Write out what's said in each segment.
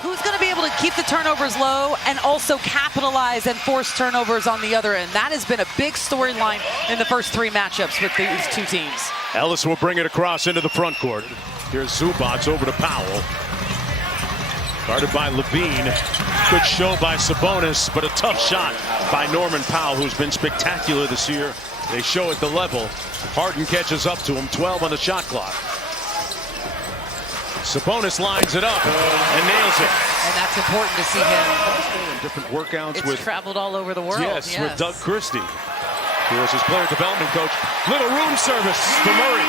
Who's going to be able to keep the turnovers low and also capitalize and force turnovers on the other end? That has been a big storyline in the first 3 matchups with these two teams. Ellis will bring it across into the front court. Here's Zubac over to Powell. Guarded by Levine. Good show by Sabonis, but a tough shot by Norman Powell, who's been spectacular this year. They show at the level. Harden catches up to him, 12 on the shot clock. Sabonis lines it up and nails it. And that's important to see him. Different workouts it's with traveled all over the world. Yes, with Doug Christie. He was his player development coach. Little room service to Murray.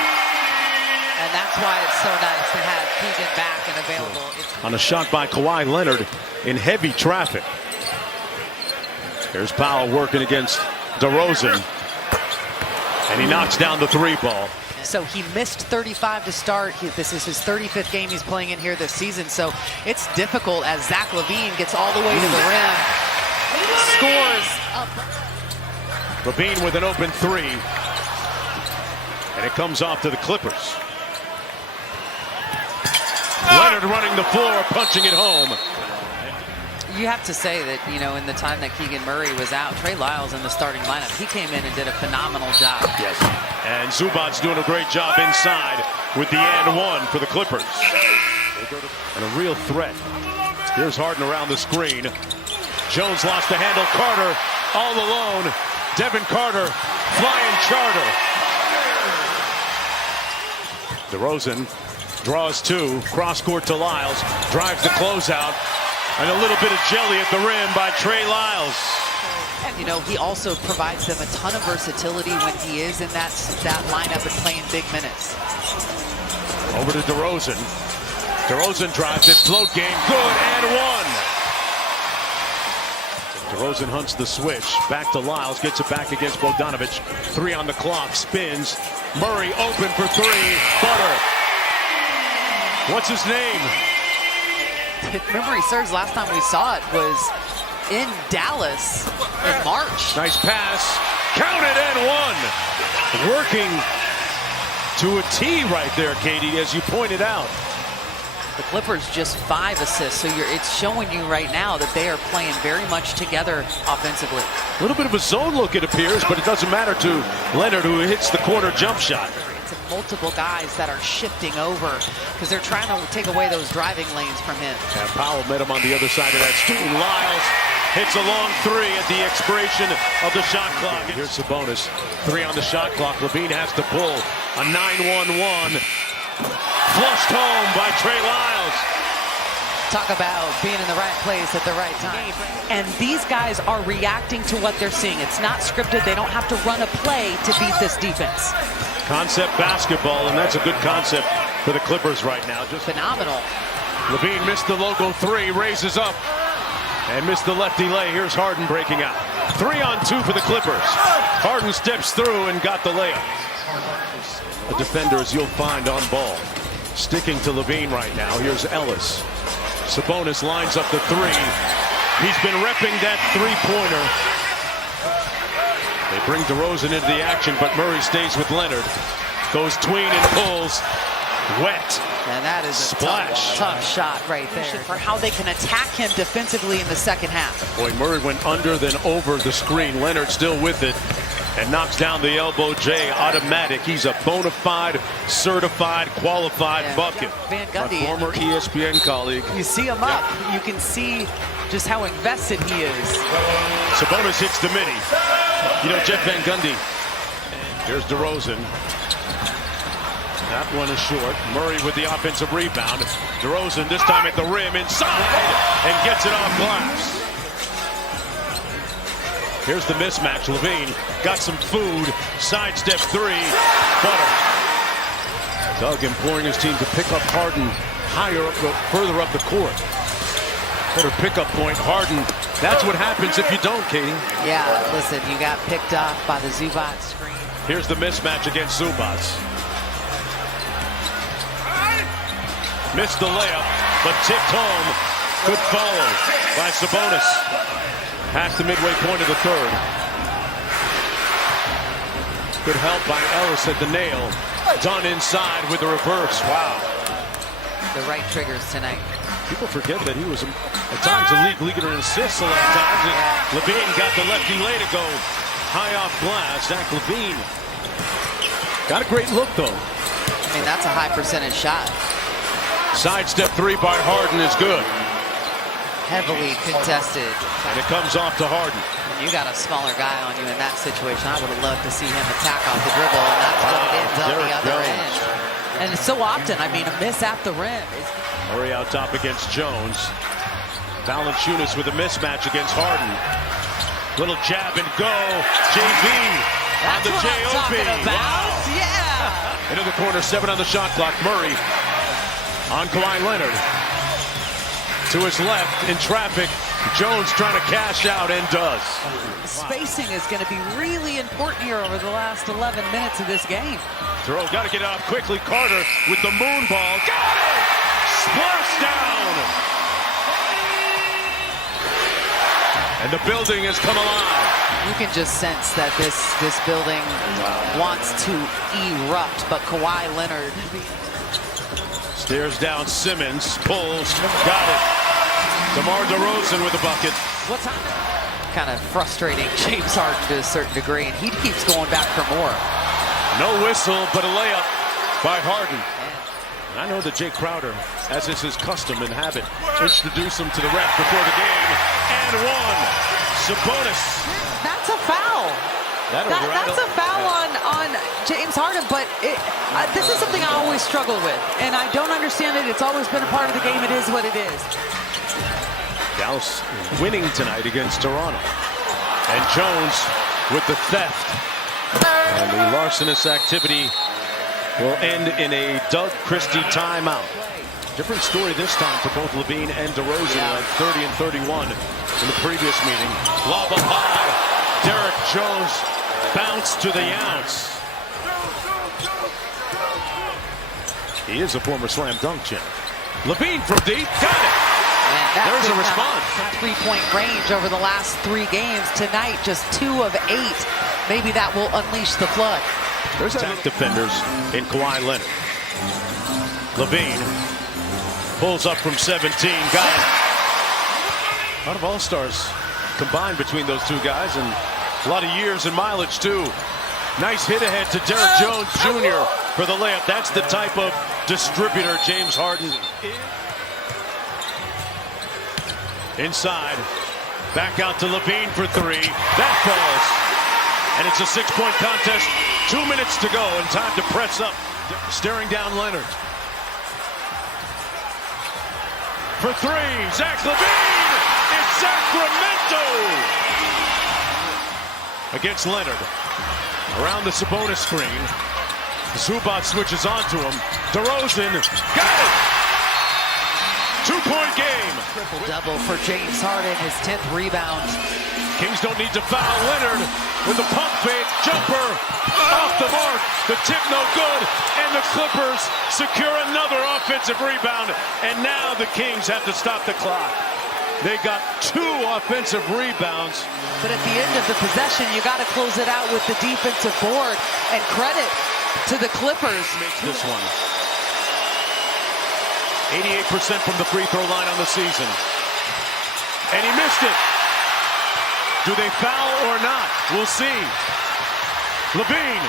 And that's why it's so nice to have Keegan back and available. On a shot by Kawhi Leonard in heavy traffic. Here's Powell working against DeRozan. And he knocks down the 3 ball. So he missed 35 to start. This is his 35th game he's playing in here this season. So it's difficult as Zach LaVine gets all the way to the rim. Scores up. LaVine with an open 3. And it comes off to the Clippers. Leonard running the floor, punching it home. You have to say that, you know, in the time that Keegan Murray was out, Trey Lyles in the starting lineup, he came in and did a phenomenal job. Yes. And Zubac's doing a great job inside with the and 1 for the Clippers. And a real threat. Here's Harden around the screen. Jones lost the handle. Carter all alone. Devin Carter flying charter. DeRozan draws 2. Cross court to Lyles. Drives the closeout. And a little bit of jelly at the rim by Trey Lyles. And, you know, he also provides them a ton of versatility when he is in that lineup and playing big minutes. Over to DeRozan. DeRozan drives it. Float game. Good and 1. DeRozan hunts the switch. Back to Lyles. Gets it back against Bogdanovic. 3 on the clock. Spins. Murray open for 3. Butter. What's his name? If memory serves, last time we saw it was in Dallas in March. Nice pass. Counted and 1. Working to a T right there, Katie, as you pointed out. The Clippers just 5 assists, so it's showing you right now that they are playing very much together offensively. A little bit of a zone look, it appears, but it doesn't matter to Leonard, who hits the corner jump shot. It's multiple guys that are shifting over because they're trying to take away those driving lanes from him. And Powell met him on the other side of that screen. Lyles hits a long 3 at the expiration of the shot clock. Here's Sabonis. 3 on the shot clock. Levine has to pull. A 9-1-1. Flushed home by Trey Lyles. Talk about being in the right place at the right time. And these guys are reacting to what they're seeing. It's not scripted. They don't have to run a play to beat this defense. Concept basketball, and that's a good concept for the Clippers right now. Just phenomenal. Levine missed the logo 3, raises up, and missed the lefty lay. Here's Harden breaking out. 3 on 2 for the Clippers. Harden steps through and got the layup. The defenders you'll find on ball. Sticking to Levine right now. Here's Ellis. Sabonis lines up the 3. He's been repping that 3-pointer. They bring DeRozan into the action, but Murray stays with Leonard. Goes tween and pulls. Wet. And that is a splash. Tough shot right there for how they can attack him defensively in the second half. Boy, Murray went under then over the screen. Leonard still with it and knocks down the elbow J. Automatic. He's a bona fide, certified, qualified bucket. Van Gundy, a former ESPN colleague. You see him up. You can see just how invested he is. Sabonis hits the mini. You know, Jeff Van Gundy. Here's DeRozan. That one is short. Murray with the offensive rebound. DeRozan this time at the rim inside and gets it off glass. Here's the mismatch. Levine got some food. Sidestep 3. Butter. Doug imploring his team to pick up Harden higher up, further up the court. Better pickup point. Harden. That's what happens if you don't, Katie. Yeah, listen, you got picked off by the Zubac screen. Here's the mismatch against Zubac. Missed the layup, but tipped home. Good follow by Sabonis. Past the midway point of the 3rd. Good help by Ellis at the nail. Done inside with the reverse. Wow. The right triggers tonight. People forget that he was at times a league leader in assists a lot of times. And Levine got the lefty lay to go high off glass. Zach Levine got a great look though. I mean, that's a high percentage shot. Sidestep three by Harden is good. Heavily contested. And it comes off to Harden. You got a smaller guy on you in that situation. I would have loved to see him attack off the dribble, and that's what it ends on the other end. And it's so often, I mean, a miss at the rim. Murray out top against Jones. Valanciunas with a mismatch against Harden. Little jab and go. JB on the J.O.B. Wow. Yeah. Into the corner, 7 on the shot clock. Murray on Kawhi Leonard. To his left in traffic. Jones trying to cash out and does. Spacing is going to be really important here over the last 11 minutes of this game. Throw, got to get out quickly. Carter with the moon ball. Got it! Splash down! And the building has come alive. You can just sense that this building wants to erupt, but Kawhi Leonard stares down Simmons, pulls, got it. DeMar DeRozan with a bucket. What's happening? Kind of frustrating James Harden to a certain degree, and he keeps going back for more. No whistle, but a layup by Harden. And I know that Jay Crowder, as is his custom and habit, introduced him to the ref before the game. And one. Sabonis. That's a foul. That's a foul on James Harden, but this is something I always struggle with, and I don't understand it. It's always been a part of the game. It is what it is. Dallas winning tonight against Toronto. And Jones with the theft. And the larcenous activity will end in a Doug Christie timeout. Different story this time for both Levine and DeRozan, like 30 and 31 in the previous meeting. Lob up high. Derek Jones bounced to the ounce. He is a former slam dunk champ. Levine from deep, got it. There's a response. 3-point range over the last 3 games. Tonight, just 2 of 8. Maybe that will unleash the flood. There's attack defenders in Kawhi Leonard. Levine pulls up from 17. Got it. A lot of all-stars combined between those two guys, and a lot of years and mileage too. Nice hit ahead to Derek Jones Jr. for the layup. That's the type of distributor James Harden is. Inside, back out to Levine for 3. That falls. And it's a 6-point contest. 2 minutes to go and time to press up. Staring down Leonard. For 3, Zach Levine! It's Sacramento! Against Leonard. Around the Sabonis screen. Zubac switches onto him. DeRozan, got it! 2-point game. Triple-double for James Harden, his 10th rebound. Kings don't need to foul. Leonard with the pump fake jumper off the mark. The tip no good, and the Clippers secure another offensive rebound. And now the Kings have to stop the clock. They got 2 offensive rebounds. But at the end of the possession, you got to close it out with the defensive board. And credit to the Clippers. This one. 88% from the free throw line on the season. And he missed it. Do they foul or not? We'll see. Levine.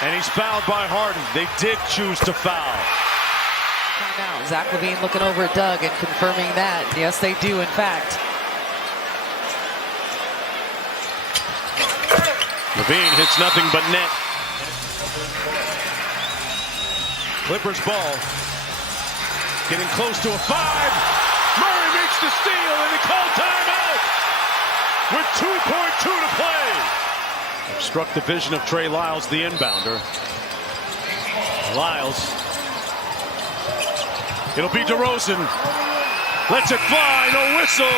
And he's fouled by Harden. They did choose to foul. Now, Zach Levine looking over at Doug and confirming that. Yes, they do, in fact. Levine hits nothing but net. Clippers ball. Getting close to a 5. Murray makes the steal, and they call timeout with 2.2 to play. Obstruct the vision of Trey Lyles, the inbounder. Lyles. It'll be DeRozan. Lets it fly, no whistle.